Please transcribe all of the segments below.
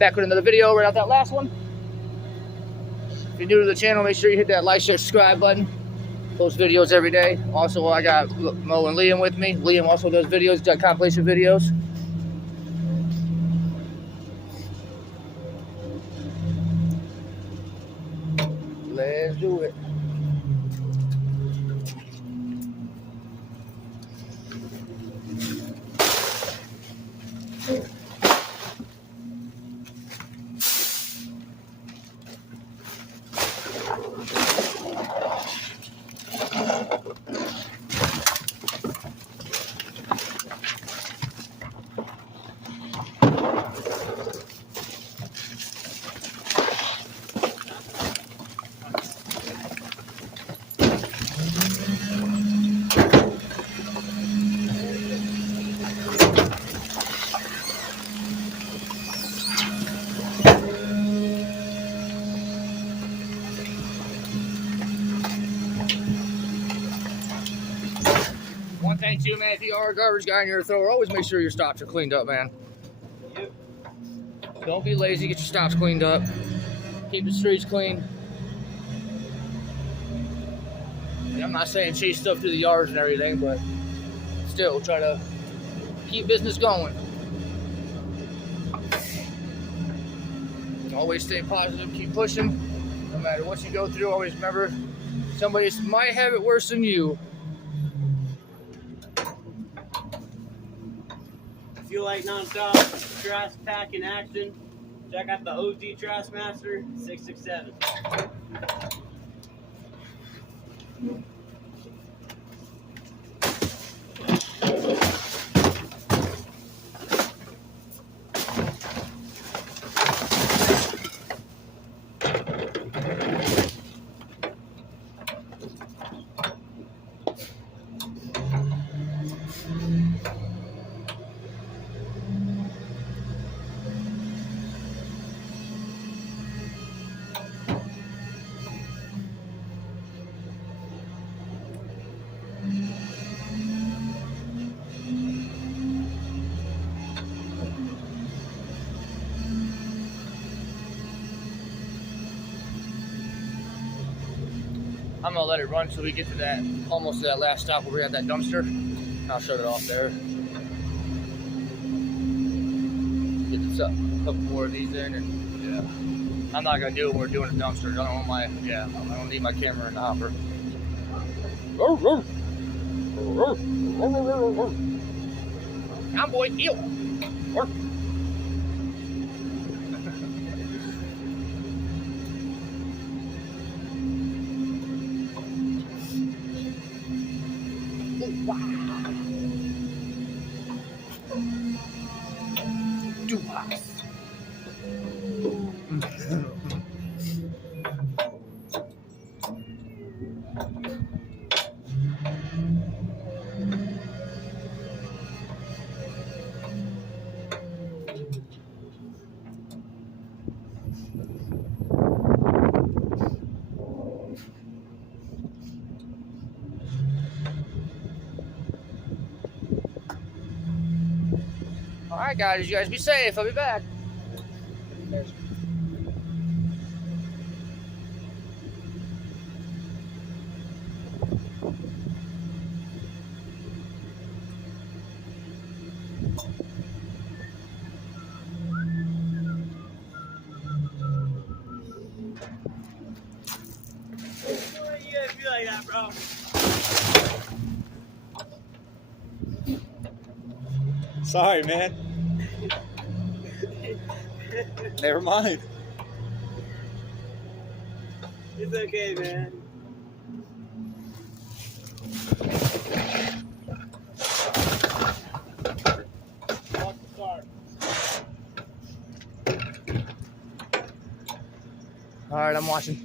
Back with another video right out that last one. If you're new to the channel, make sure you hit that like, share, subscribe button. Post videos every day. Also, I got Mo and Liam with me. Liam also does videos, does compilation videos. Let's do it. One thing too, man, if you are a garbage guy and you're a thrower, always make sure your stops are cleaned up, man. Yep. Don't be lazy, get your stops cleaned up. Keep the streets clean. And I'm not saying chase stuff through the yards and everything, but still try to keep business going. Always stay positive, keep pushing. No matter what you go through, always remember somebody might have it worse than you. If you like non-stop trash pack in action, check out the OG Trashmaster 667. I'm gonna let it run till we get to that, almost to that last stop where we have that dumpster. I'll shut it off there. Get a couple more of these in, and yeah. I'm not gonna do it when we're doing the dumpster. I don't need my camera in the hopper. Cowboy deal. Wow. Dupas. Alright guys, you guys be safe. I'll be back. You guys be like that, bro. Sorry, man. Never mind. It's okay, man. Watch the start. Alright, I'm watching.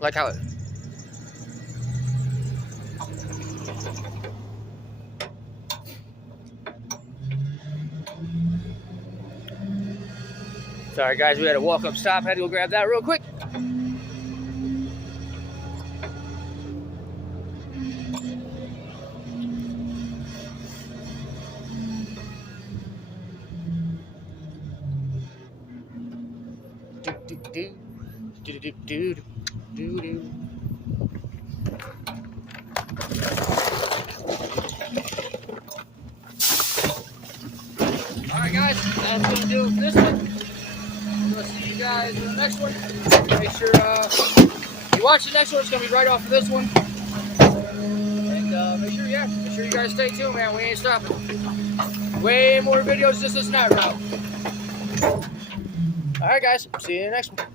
Like how it. Sorry guys, we had a walk up stop. Had to go grab that real quick. Alright guys, that's gonna do it for this one. We'll see you guys in the next one. Make sure you watch the next one, it's gonna be right off of this one. And make sure you guys stay tuned, man. We ain't stopping. Way more videos just this night route. Alright guys, see you in the next one.